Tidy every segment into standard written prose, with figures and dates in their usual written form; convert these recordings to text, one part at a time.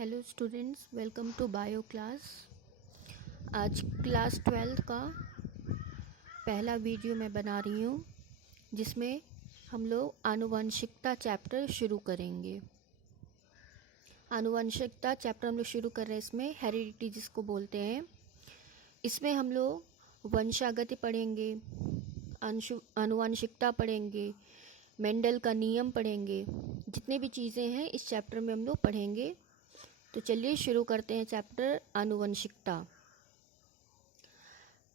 Hello students, welcome to bio class. आज class 12 का पहला वीडियो मैं बना रही हूँ, जिसमें हम लोग आनुवंशिकता चैप्टर शुरू करेंगे। आनुवंशिकता चैप्टर हम लोग शुरू कर रहे हैं। इसमें हेरिडिटी जिसको बोलते हैं, इसमें हम लोग वंशागति पढ़ेंगे, आनुवंशिकता पढ़ेंगे, मेंडल का नियम पढ़ेंगे। जितने भी चीज़ें हैं इस चैप्टर में हम लोग पढ़ेंगे। तो चलिए शुरू करते हैं चैप्टर आनुवंशिकता।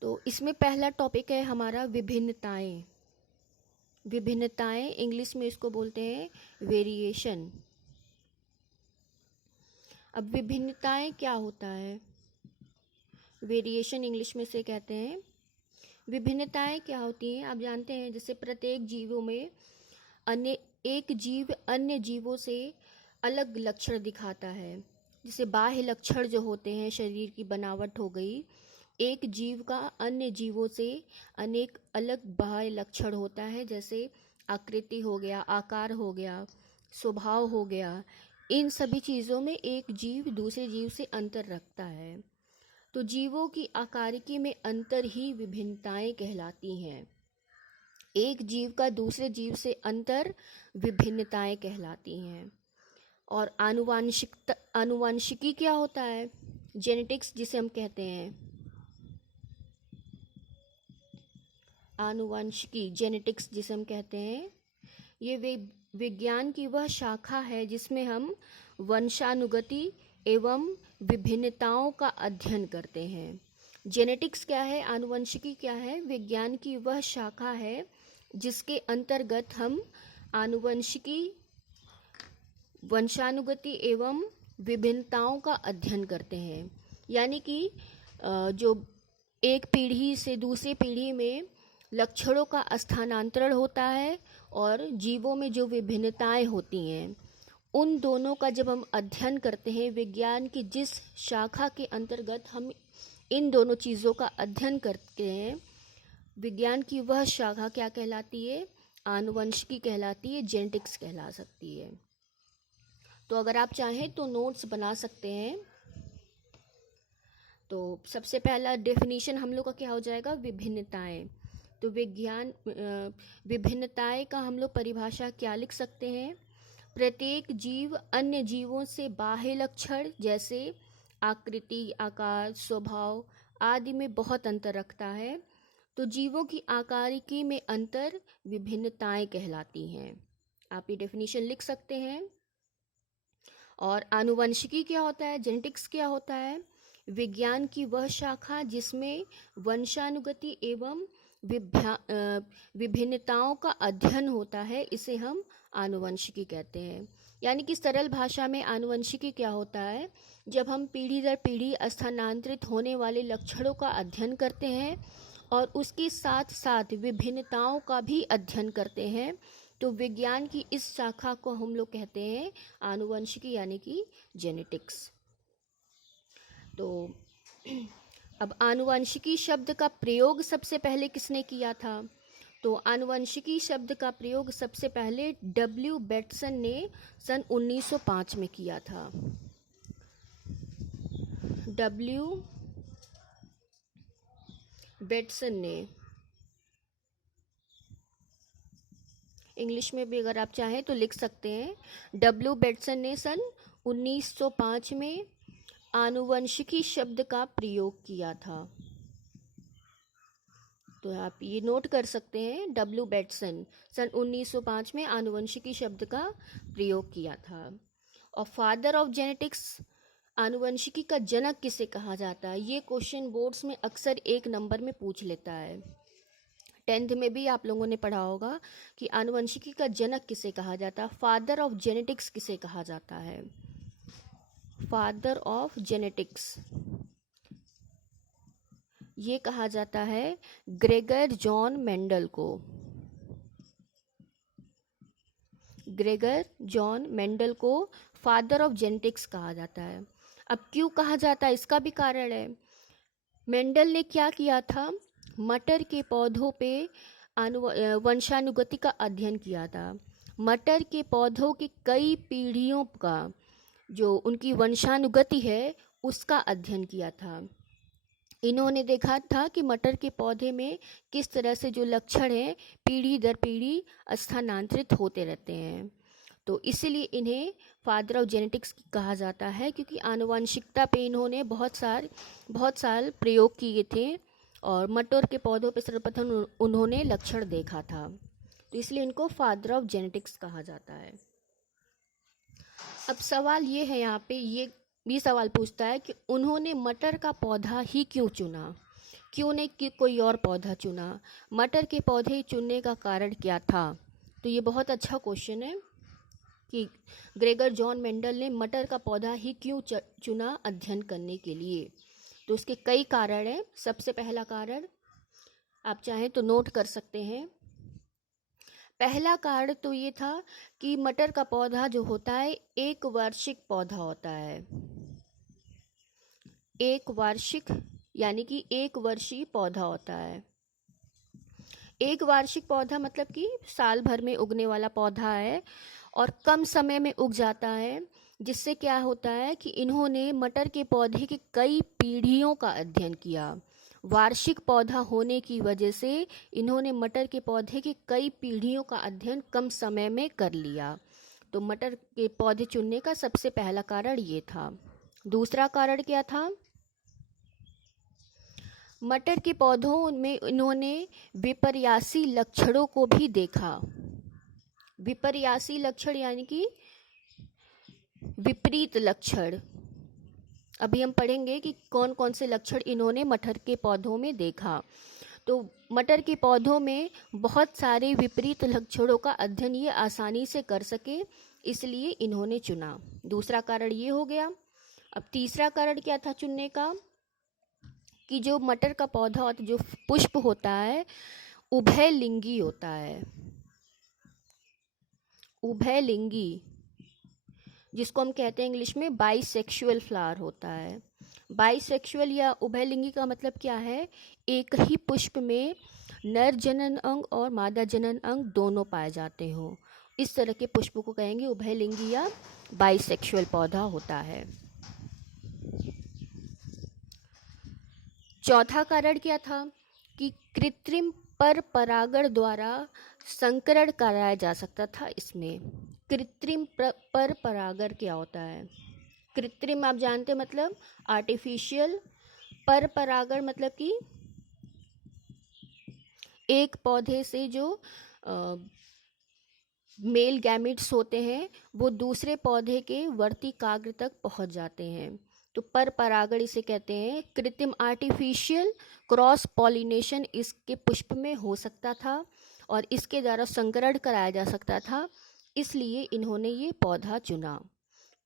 तो इसमें पहला टॉपिक है हमारा विभिन्नताएं। विभिन्नताएं इंग्लिश में इसको बोलते हैं वेरिएशन। अब विभिन्नताएं क्या होता है? वेरिएशन इंग्लिश में से कहते हैं। विभिन्नताएं क्या होती हैं आप जानते हैं। जैसे प्रत्येक जीवों में एक जीव अन्य जीवों से अलग लक्षण दिखाता है। जैसे बाह्य लक्षण जो होते हैं, शरीर की बनावट हो गई। एक जीव का अन्य जीवों से अनेक अलग बाह्य लक्षण होता है, जैसे आकृति हो गया, आकार हो गया, स्वभाव हो गया। इन सभी चीज़ों में एक जीव दूसरे जीव से अंतर रखता है। तो जीवों की आकारिकी में अंतर ही विभिन्नताएं कहलाती हैं। एक जीव का दूसरे जीव से अंतर विभिन्नताएं कहलाती हैं। और आनुवांशिकी क्या होता है? जेनेटिक्स जिसे हम कहते हैं, आनुवांशिकी जेनेटिक्स जिसे हम कहते हैं, ये विज्ञान की वह शाखा है जिसमें हम वंशानुगति एवं विभिन्नताओं का अध्ययन करते हैं। जेनेटिक्स क्या है, आनुवंशिकी क्या है? विज्ञान की वह शाखा है जिसके अंतर्गत हम आनुवंशिकी, वंशानुगति एवं विभिन्नताओं का अध्ययन करते हैं। यानी कि जो एक पीढ़ी से दूसरी पीढ़ी में लक्षणों का स्थानांतरण होता है और जीवों में जो विभिन्नताएं होती हैं, उन दोनों का जब हम अध्ययन करते हैं, विज्ञान की जिस शाखा के अंतर्गत हम इन दोनों चीज़ों का अध्ययन करते हैं, विज्ञान की वह शाखा क्या कहलाती है? आनुवंशिकी कहलाती है, जेनेटिक्स कहला सकती है। तो अगर आप चाहें तो नोट्स बना सकते हैं। तो सबसे पहला डेफिनेशन हम लोग का क्या हो जाएगा? विभिन्नताएं। तो विभिन्नताएं का हम लोग परिभाषा क्या लिख सकते हैं? प्रत्येक जीव अन्य जीवों से बाह्य लक्षण जैसे आकृति, आकार, स्वभाव आदि में बहुत अंतर रखता है। तो जीवों की आकारिकी में अंतर विभिन्नताएं कहलाती हैं। आप ये डेफिनेशन लिख सकते हैं। और आनुवंशिकी क्या होता है? जेनेटिक्स क्या होता है? विज्ञान की वह शाखा जिसमें वंशानुगति एवं विभिन्नताओं का अध्ययन होता है, इसे हम आनुवंशिकी कहते हैं। यानी कि सरल भाषा में आनुवंशिकी क्या होता है? जब हम पीढ़ी दर पीढ़ी स्थानांतरित होने वाले लक्षणों का अध्ययन करते हैं और उसके साथ साथ विभिन्नताओं का भी अध्ययन करते हैं, तो विज्ञान की इस शाखा को हम लोग कहते हैं आनुवंशिकी, यानी कि जेनेटिक्स। तो अब आनुवंशिकी शब्द का प्रयोग सबसे पहले किसने किया था? तो आनुवंशिकी शब्द का प्रयोग सबसे पहले डब्ल्यू बेटसन ने सन 1905 में किया था। डब्ल्यू बेटसन ने, इंग्लिश में भी अगर आप चाहें तो लिख सकते हैं, डब्ल्यू बेटसन ने सन 1905 में आनुवंशिकी शब्द का प्रयोग किया था। तो आप ये नोट कर सकते हैं, डब्ल्यू बेटसन सन 1905 में आनुवंशिकी शब्द का प्रयोग किया था। और फादर ऑफ जेनेटिक्स, आनुवंशिकी का जनक किसे कहा जाता है? ये क्वेश्चन बोर्ड्स में अक्सर 1 नंबर में पूछ लेता है। 10th में भी आप लोगों ने पढ़ा होगा कि आनुवंशिकी का जनक किसे कहा जाता है, फादर ऑफ जेनेटिक्स किसे कहा जाता है? फादर ऑफ जेनेटिक्स ये कहा जाता है ग्रेगर जॉन मेंडल को। ग्रेगर जॉन मेंडल को फादर ऑफ जेनेटिक्स कहा जाता है। अब क्यों कहा जाता है, इसका भी कारण है। मेंडल ने क्या किया था? मटर के पौधों पे वंशानुगति का अध्ययन किया था। मटर के पौधों की कई पीढ़ियों का जो उनकी वंशानुगति है उसका अध्ययन किया था। इन्होंने देखा था कि मटर के पौधे में किस तरह से जो लक्षण हैं पीढ़ी दर पीढ़ी स्थानांतरित होते रहते हैं। तो इसीलिए इन्हें फादर ऑफ जेनेटिक्स कहा जाता है, क्योंकि आनुवंशिकता पे इन्होंने बहुत साल प्रयोग किए थे और मटर के पौधों पे सर्वप्रथम उन्होंने लक्षण देखा था, तो इसलिए इनको फादर ऑफ जेनेटिक्स कहा जाता है। अब सवाल ये है, यहाँ पे ये भी सवाल पूछता है कि उन्होंने मटर का पौधा ही क्यों चुना, क्यों नहीं कि कोई और पौधा चुना, मटर के पौधे चुनने का कारण क्या था। तो ये बहुत अच्छा क्वेश्चन है कि ग्रेगर जॉन मेंडल ने मटर का पौधा ही क्यों चुना अध्ययन करने के लिए। तो उसके कई कारण हैं। सबसे पहला कारण आप चाहें तो नोट कर सकते हैं। पहला कारण तो ये था कि मटर का पौधा जो होता है एक वार्षिक पौधा होता है। एक वार्षिक यानी कि एक वर्षीय पौधा होता है। एक वार्षिक पौधा मतलब कि साल भर में उगने वाला पौधा है और कम समय में उग जाता है, जिससे क्या होता है कि इन्होंने मटर के पौधे की कई पीढ़ियों का अध्ययन किया। वार्षिक पौधा होने की वजह से इन्होंने मटर के पौधे की कई पीढ़ियों का अध्ययन कम समय में कर लिया। तो मटर के पौधे चुनने का सबसे पहला कारण ये था। दूसरा कारण क्या था? मटर के पौधों में इन्होंने विपर्यासी लक्षणों को भी देखा। विपर्यासी लक्षण यानी कि विपरीत लक्षण। अभी हम पढ़ेंगे कि कौन कौन से लक्षण इन्होंने मटर के पौधों में देखा। तो मटर के पौधों में बहुत सारे विपरीत लक्षणों का अध्ययन ये आसानी से कर सके, इसलिए इन्होंने चुना। दूसरा कारण ये हो गया। अब तीसरा कारण क्या था चुनने का? कि जो मटर का पौधा होता है, जो पुष्प होता है, उभयलिंगी होता है। उभयलिंगी, जिसको हम कहते हैं इंग्लिश में बाइसेक्सुअल फ्लावर होता है। बाइसेक्सुअल या उभयलिंगी का मतलब क्या है? एक ही पुष्प में नर जनन अंग और मादा जनन अंग दोनों पाए जाते हों, इस तरह के पुष्प को कहेंगे उभयलिंगी या बाइसेक्सुअल पौधा होता है। चौथा कारण क्या था? कि कृत्रिम पर परागण द्वारा संकरण कराया जा सकता था इसमें। कृत्रिम पर परागण क्या होता है? कृत्रिम आप जानते मतलब आर्टिफिशियल, पर परागण मतलब कि एक पौधे से जो मेल गैमेट्स होते हैं वो दूसरे पौधे के वर्तिकाग्र तक पहुंच जाते हैं, तो पर परागण इसे कहते हैं। कृत्रिम आर्टिफिशियल क्रॉस पॉलिनेशन इसके पुष्प में हो सकता था और इसके द्वारा संकरण कराया जा सकता था, इसलिए इन्होंने ये पौधा चुना।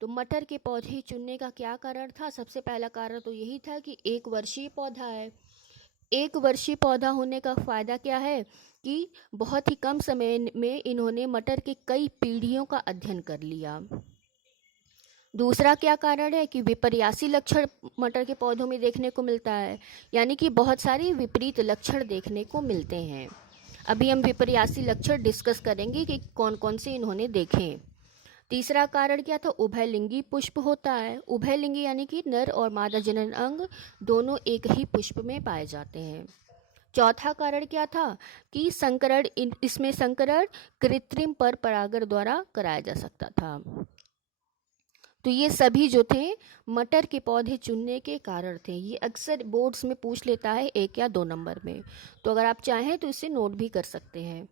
तो मटर के पौधे चुनने का क्या कारण था? सबसे पहला कारण तो यही था कि एक वर्षीय पौधा है। एक वर्षीय पौधा होने का फ़ायदा क्या है कि बहुत ही कम समय में इन्होंने मटर की कई पीढ़ियों का अध्ययन कर लिया। दूसरा क्या कारण है कि विपर्यासी लक्षण मटर के पौधों में देखने को मिलता है, यानी कि बहुत सारे विपरीत लक्षण देखने को मिलते हैं। अभी हम विपर्यासी लक्षण डिस्कस करेंगे कि कौन कौन से इन्होंने देखे। तीसरा कारण क्या था? उभयलिंगी पुष्प होता है। उभयलिंगी यानी कि नर और मादा जनन अंग दोनों एक ही पुष्प में पाए जाते हैं। चौथा कारण क्या था? कि संकरण, इसमें संकरण कृत्रिम पर परागण द्वारा कराया जा सकता था। तो ये सभी जो थे मटर के पौधे चुनने के कारण थे। ये अक्सर बोर्ड्स में पूछ लेता है 1 या 2 नंबर में, तो अगर आप चाहें तो इसे नोट भी कर सकते हैं।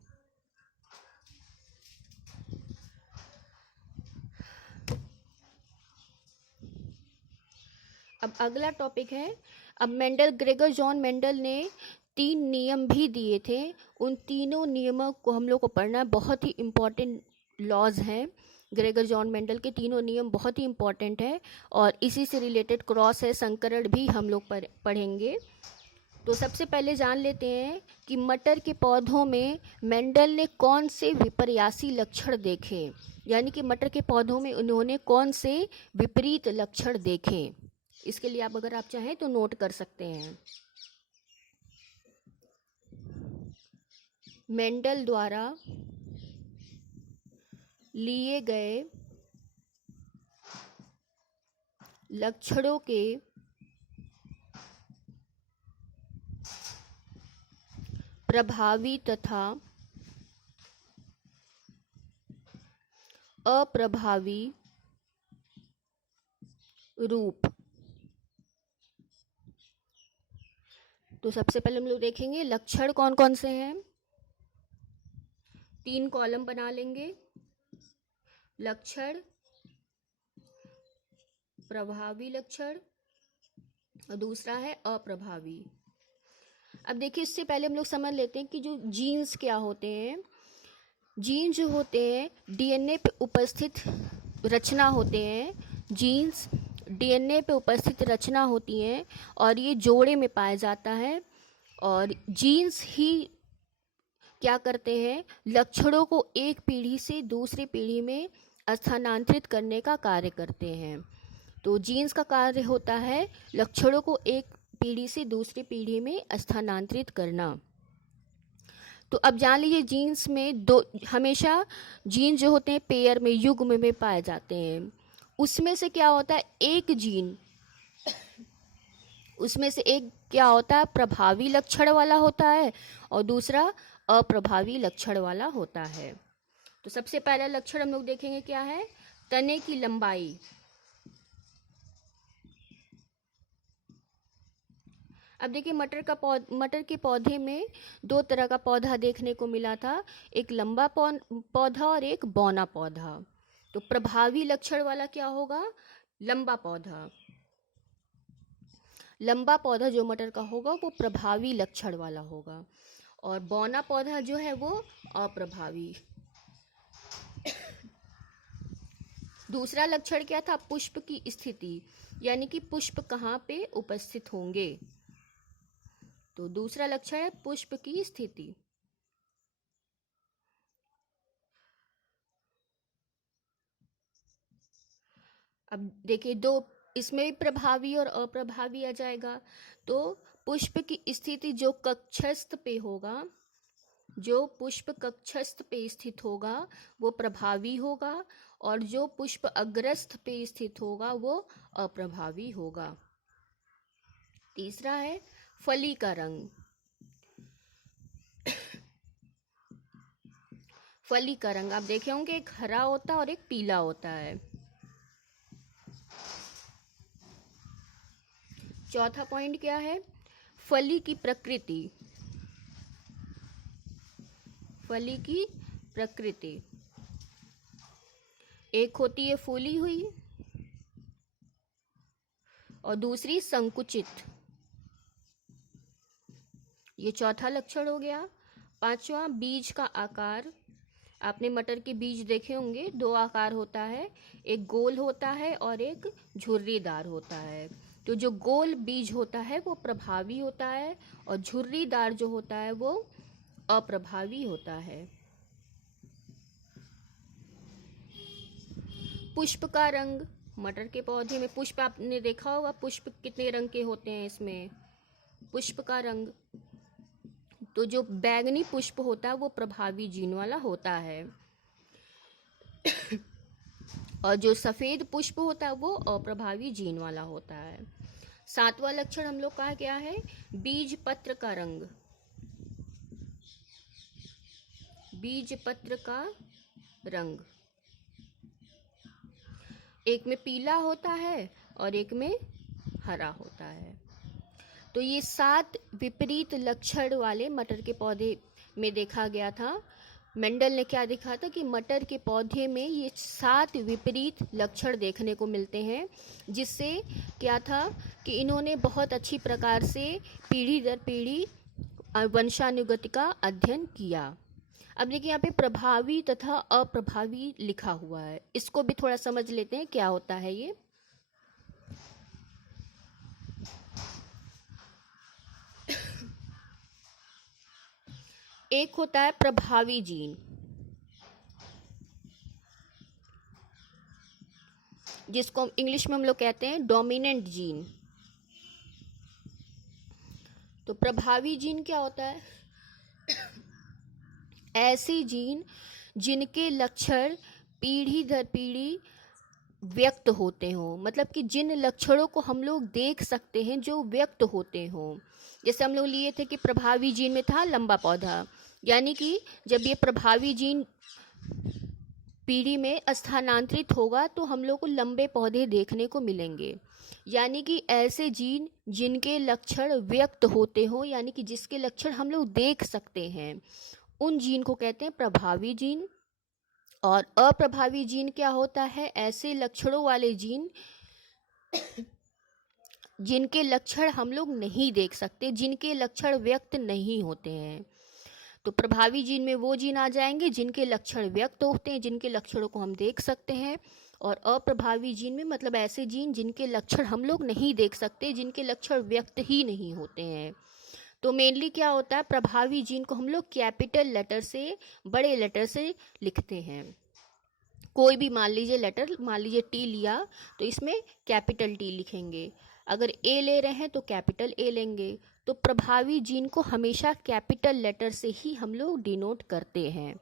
अब अगला टॉपिक है, अब ग्रेगर जॉन मेंडल ने 3 नियम भी दिए थे। उन तीनों नियमों को हम लोग को पढ़ना है, बहुत ही इम्पॉर्टेंट लॉज हैं। ग्रेगर जॉन मेंडल के तीनों नियम बहुत ही इम्पॉर्टेंट है और इसी से रिलेटेड क्रॉस है संकरण भी हम लोग पढ़ेंगे। तो सबसे पहले जान लेते हैं कि मटर के पौधों में मेंडल ने कौन से विपर्यासी लक्षण देखे, यानी कि मटर के पौधों में उन्होंने कौन से विपरीत लक्षण देखे। इसके लिए अगर आप चाहें तो नोट कर सकते हैं। मेंडल द्वारा लिए गए लक्षणों के प्रभावी तथा अप्रभावी रूप। तो सबसे पहले हम लोग देखेंगे लक्षण कौन कौन से हैं। 3 कॉलम बना लेंगे। लक्षण, प्रभावी लक्षण और दूसरा है अप्रभावी। अब देखिए, इससे पहले हम लोग समझ लेते हैं कि जो जीन्स क्या होते हैं। जीन जो होते हैं डीएनए पे उपस्थित रचना होते हैं। जीन्स डीएनए पे उपस्थित रचना होती हैं और ये जोड़े में पाया जाता है। और जीन्स ही क्या करते हैं, लक्षणों को एक पीढ़ी से दूसरी पीढ़ी में स्थानांतरित करने का कार्य करते हैं। तो जीन्स का कार्य होता है लक्षणों को एक पीढ़ी से दूसरी पीढ़ी में स्थानांतरित करना। तो अब जान लीजिए, जीन्स में दो हमेशा जीन जो होते हैं पेयर में, युग्म में पाए जाते हैं। उसमें से क्या होता है, एक जीन, उसमें से एक क्या होता है, प्रभावी लक्षण वाला होता है और दूसरा अप्रभावी लक्षण वाला होता है। तो सबसे पहला लक्षण हम लोग देखेंगे क्या है, तने की लंबाई। अब देखिए, मटर के पौधे में 2 तरह का पौधा देखने को मिला था, एक लंबा पौधा और एक बौना पौधा। तो प्रभावी लक्षण वाला क्या होगा, लंबा पौधा। लंबा पौधा जो मटर का होगा वो प्रभावी लक्षण वाला होगा और बौना पौधा जो है वो अप्रभावी। दूसरा लक्षण क्या था, पुष्प की स्थिति, यानी कि पुष्प कहाँ पे उपस्थित होंगे। तो दूसरा लक्षण है पुष्प की स्थिति। अब देखिए, 2 इसमें भी प्रभावी और अप्रभावी आ जाएगा। तो पुष्प की स्थिति जो कक्षस्थ पे होगा, जो पुष्प कक्षस्थ पे स्थित होगा वो प्रभावी होगा और जो पुष्प अग्रस्थ पे स्थित होगा वो अप्रभावी होगा। तीसरा है फली का रंग। फली का रंग आप देखे होंगे, एक हरा होता है और एक पीला होता है। चौथा पॉइंट क्या है, फली की प्रकृति। फली की प्रकृति, एक होती है फूली हुई और दूसरी संकुचित। ये चौथा लक्षण हो गया। पांचवा, बीज का आकार। आपने मटर के बीज देखे होंगे, 2 आकार होता है, एक गोल होता है और एक झुर्रीदार होता है। तो जो गोल बीज होता है वो प्रभावी होता है और झुर्रीदार जो होता है वो अप्रभावी होता है। पुष्प का रंग, मटर के पौधे में पुष्प आपने देखा होगा, पुष्प कितने रंग के होते हैं इसमें। पुष्प का रंग, तो जो बैंगनी पुष्प होता है वो प्रभावी जीन वाला होता है और जो सफेद पुष्प होता है वो अप्रभावी जीन वाला होता है। 7वां लक्षण हम लोग का क्या है, बीज पत्र का रंग। बीज पत्र का रंग, एक में पीला होता है और एक में हरा होता है। तो ये 7 विपरीत लक्षण वाले मटर के पौधे में देखा गया था। मेंडल ने क्या देखा था कि मटर के पौधे में ये 7 विपरीत लक्षण देखने को मिलते हैं, जिससे क्या था कि इन्होंने बहुत अच्छी प्रकार से पीढ़ी दर पीढ़ी वंशानुगति का अध्ययन किया। अब देखिए, यहाँ पे प्रभावी तथा अप्रभावी लिखा हुआ है, इसको भी थोड़ा समझ लेते हैं क्या होता है ये। एक होता है प्रभावी जीन, जिसको इंग्लिश में हम लोग कहते हैं डोमिनेंट जीन। तो प्रभावी जीन क्या होता है, ऐसे जीन जिनके लक्षण पीढ़ी दर पीढ़ी व्यक्त होते हों, मतलब कि जिन लक्षणों को हम लोग देख सकते हैं जो व्यक्त होते हों। जैसे हम लोग लिए थे कि प्रभावी जीन में था लंबा पौधा, यानी कि जब ये प्रभावी जीन पीढ़ी में स्थानांतरित होगा तो हम लोग को लंबे पौधे देखने को मिलेंगे। यानी कि ऐसे जीन जिनके लक्षण व्यक्त होते हों, यानी कि जिसके लक्षण हम लोग देख सकते हैं, उन जीन को कहते हैं प्रभावी जीन। और अप्रभावी जीन क्या होता है? ऐसे लक्षणों वाले जीन जिनके लक्षण हम लोग नहीं देख सकते, जिनके लक्षण व्यक्त नहीं होते हैं। तो प्रभावी जीन में वो जीन आ जाएंगे जिनके लक्षण व्यक्त होते हैं, जिनके लक्षणों को हम देख सकते हैं। और अप्रभावी जीन में मतलब ऐसे जीन जिनके लक्षण हम लोग नहीं देख सकते, जिनके लक्षण व्यक्त ही नहीं होते हैं। तो मेनली क्या होता है, प्रभावी जीन को हम लोग कैपिटल लेटर से, बड़े लेटर से लिखते हैं। कोई भी मान लीजिए लेटर, मान लीजिए टी लिया तो इसमें कैपिटल टी लिखेंगे, अगर ए ले रहे हैं तो कैपिटल ए लेंगे। तो प्रभावी जीन को हमेशा कैपिटल लेटर से ही हम लोग डिनोट करते हैं।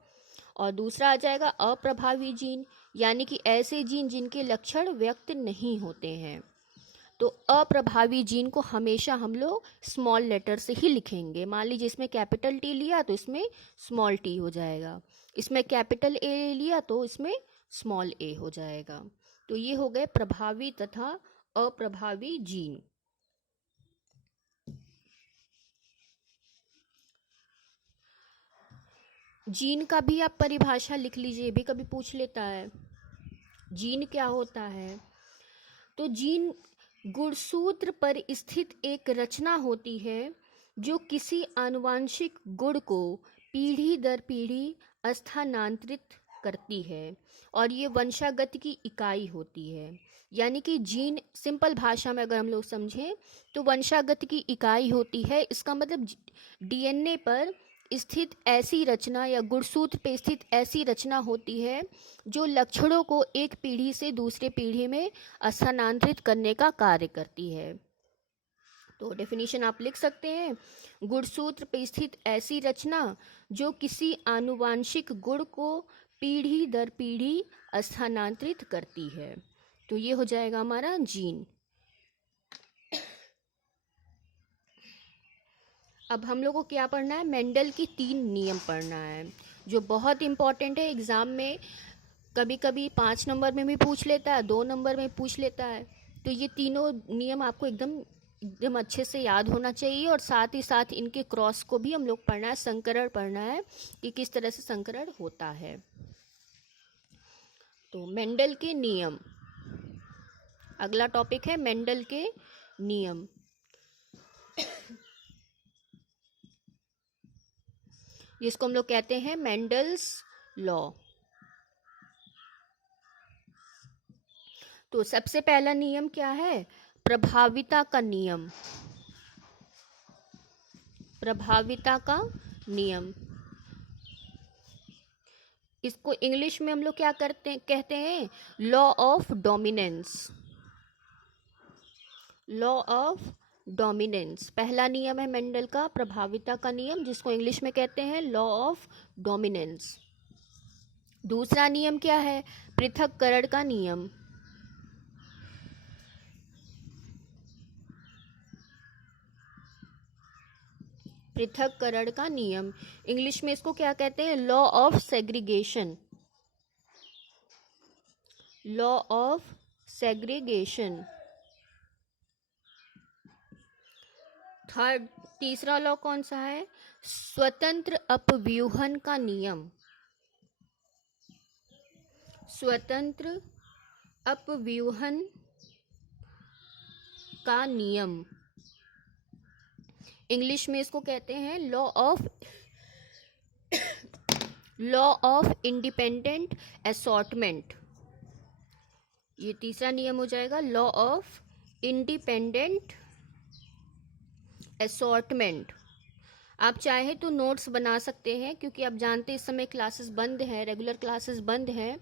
और दूसरा आ जाएगा अप्रभावी जीन, यानी कि ऐसे जीन जिनके लक्षण व्यक्त नहीं होते हैं। तो अप्रभावी जीन को हमेशा हम लोग स्मॉल लेटर से ही लिखेंगे। मान लीजिए इसमें कैपिटल टी लिया तो इसमें स्मॉल टी हो जाएगा, इसमें कैपिटल ए लिया तो इसमें स्मॉल ए हो जाएगा। तो ये हो गए प्रभावी तथा अप्रभावी जीन। जीन का भी आप परिभाषा लिख लीजिए, भी कभी पूछ लेता है जीन क्या होता है। तो जीन गुणसूत्र पर स्थित एक रचना होती है जो किसी आनुवांशिक गुण को पीढ़ी दर पीढ़ी स्थानांतरित करती है, और ये वंशागत की इकाई होती है। यानी कि जीन सिंपल भाषा में अगर हम लोग समझें तो वंशागत की इकाई होती है। इसका मतलब डीएनए पर स्थित ऐसी रचना या गुणसूत्र पे स्थित ऐसी रचना होती है जो लक्षणों को एक पीढ़ी से दूसरे पीढ़ी में स्थानांतरित करने का कार्य करती है। तो डेफिनेशन आप लिख सकते हैं, गुणसूत्र पे स्थित ऐसी रचना जो किसी आनुवांशिक गुण को पीढ़ी दर पीढ़ी स्थानांतरित करती है। तो ये हो जाएगा हमारा जीन। अब हम लोग को क्या पढ़ना है, मेंडल की 3 नियम पढ़ना है जो बहुत इंपॉर्टेंट है। एग्जाम में कभी कभी 5 नंबर में भी पूछ लेता है, 2 नंबर में पूछ लेता है। तो ये तीनों नियम आपको एकदम अच्छे से याद होना चाहिए, और साथ ही साथ इनके क्रॉस को भी हम लोग पढ़ना है, संकरण पढ़ना है कि किस तरह से संकरण होता है। तो मेंडल के नियम, अगला टॉपिक है मेंडल के नियम। जिसको हम लोग कहते हैं मेंडल्स लॉ। तो सबसे पहला नियम क्या है, प्रभाविता का नियम। प्रभाविता का नियम, इसको इंग्लिश में हम लोग क्या कहते हैं, law of dominance. Law of dominance पहला नियम है मेंडल का, प्रभाविता का नियम, जिसको इंग्लिश में कहते हैं लॉ ऑफ डोमिनेंस। दूसरा नियम क्या है, पृथक्करण का नियम। पृथक्करण का नियम, इंग्लिश में इसको क्या कहते हैं, law of segregation. Law of segregation. तीसरा लॉ कौन सा है, स्वतंत्र अपव्यूहन का नियम। स्वतंत्र अपव्यूहन का नियम, इंग्लिश में इसको कहते हैं लॉ ऑफ इंडिपेंडेंट असॉर्टमेंट। ये तीसरा नियम हो जाएगा, लॉ ऑफ इंडिपेंडेंट असॉर्टमेंट। आप चाहे तो नोट्स बना सकते हैं, क्योंकि आप जानते हैं इस समय क्लासेस बंद हैं, रेगुलर क्लासेस बंद हैं,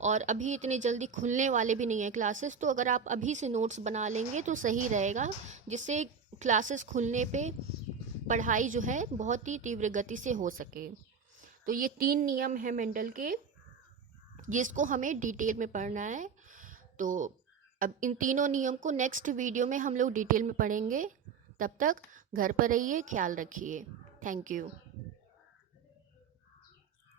और अभी इतनी जल्दी खुलने वाले भी नहीं है क्लासेस। तो अगर आप अभी से नोट्स बना लेंगे तो सही रहेगा, जिससे क्लासेस खुलने पे पढ़ाई जो है बहुत ही तीव्र गति से हो सके। तो ये 3 नियम हैं मेंडल के, जिसको हमें डिटेल में पढ़ना है। तो अब इन तीनों नियम को नेक्स्ट वीडियो में हम लोग डिटेल में पढ़ेंगे। तब तक घर पर रहिए, ख्याल रखिए। Thank you.